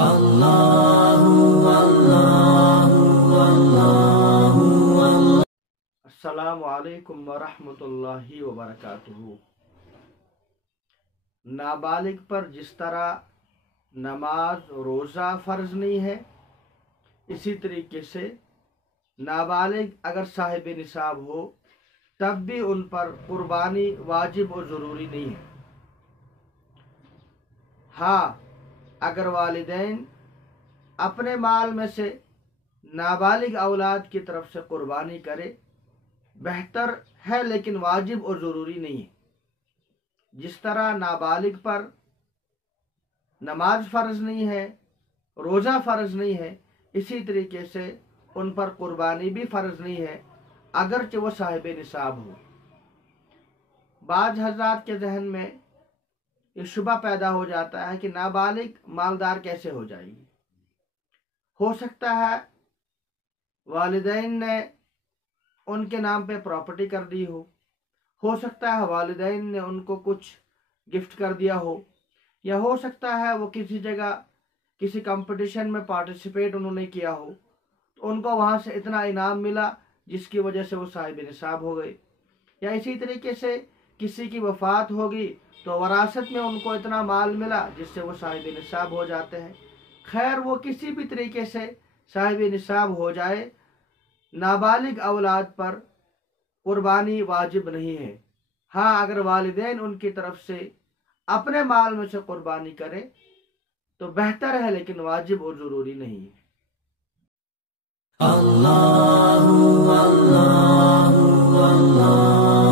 अस्सलामु अलैकुम वरहमतुल्लाहि वबरकातुहू। नाबालिग पर जिस तरह नमाज रोज़ा फ़र्ज़ नहीं है, इसी तरीके से नाबालिग अगर साहिब निसाब हो तब भी उन पर कुर्बानी वाजिब और ज़रूरी नहीं है। हाँ, अगर वालिदैन अपने माल में से नाबालिग औलाद की तरफ से कुर्बानी करे बेहतर है, लेकिन वाजिब और ज़रूरी नहीं है। जिस तरह नाबालिग पर नमाज फ़र्ज़ नहीं है, रोज़ा फ़र्ज़ नहीं है, इसी तरीके से उन पर कुर्बानी भी फ़र्ज़ नहीं है अगरचे वो साहिब निसाब हो। बाज़ हज़रात के जहन में ये शुबा पैदा हो जाता है कि नाबालिग मालदार कैसे हो जाएगी। हो सकता है वालिदैन ने उनके नाम पे प्रॉपर्टी कर दी हो सकता है वालिदैन ने उनको कुछ गिफ्ट कर दिया हो, या हो सकता है वो किसी जगह किसी कंपटीशन में पार्टिसिपेट उन्होंने किया हो तो उनको वहाँ से इतना इनाम मिला जिसकी वजह से वो साहिब निसाब हो गए, या इसी तरीके से किसी की वफ़ात होगी तो वरासत में उनको इतना माल मिला जिससे वो साहिब निसाब हो जाते हैं। खैर, वो किसी भी तरीके से साहिब निसाब हो जाए, नाबालिग औलाद पर कुर्बानी वाजिब नहीं है। हाँ, अगर वालिदैन उनकी तरफ से अपने माल में से कुर्बानी करे तो बेहतर है, लेकिन वाजिब और ज़रूरी नहीं है। अल्लाहु अल्लाहु अल्लाह।